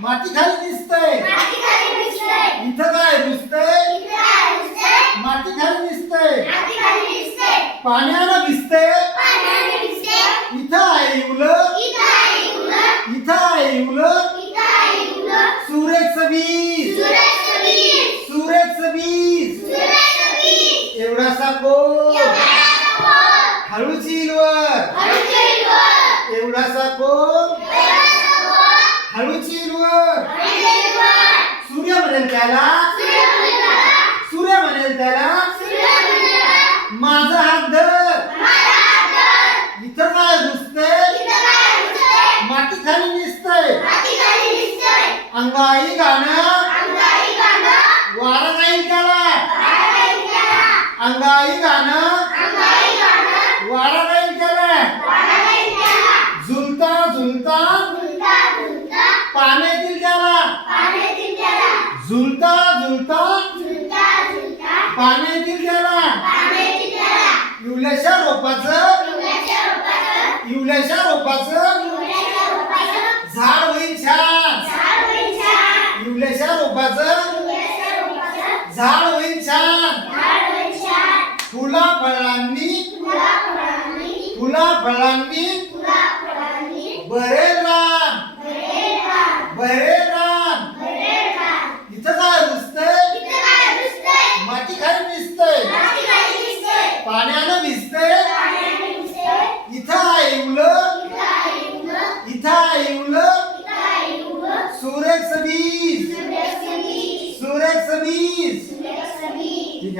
माती खाली दिसतंय. इथं काय दिसतंय? माती खाली दिसतंय. पाण्यानं भिजतंय. इथं आहे इवलं. इथं आहे इवलं. सुरेखचं बीज. सुरेखचं बीज. एवढासा कोल हळूची इलवर. एवढासा कोल हळूची इलवर. सूर्य म्हणेल त्याला. सूर्य म्हणेल त्याला. माझा हात धर. इथं काय दिसतंय? माती खाली दिसतंय. अंगाई गाणं वारा जाईल त्याला. अंगाई गाणं वारा जाईल त्याला. झुलता झुलता पाण्यातील त्याला. झुलता झुलता पाण्यातील त्याला. इवल्याच्या रोपाचं झाड होईल छान. इवल्याच्या रोपाचं झाड होईल छान. फुला फळांनी भरेल रान. भरेल रान. इथं काय दिसतंय? माती खाली दिसतंय. पाण्यात